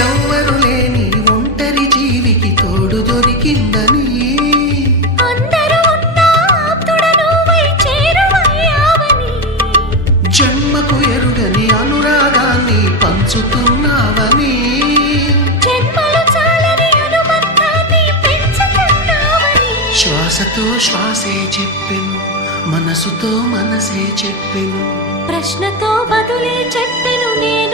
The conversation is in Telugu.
ఎవ్వరు లేని ఒంటరి జీవికి తోడు దొరికిందని అందరూ ఉన్న ఆప్తుడ నువ్వై చేరువయ్యావని జన్మకు ఎరుగని అనురాగాన్ని పంచుతున్నావని జన్మలు చాలని అనుబంధాన్ని పెంచుతున్నావని శ్వాసతో శ్వాసే చెప్పెను మనసుతో మనసే చెప్పెను ప్రశ్నతో బదులే చెప్పెను నేను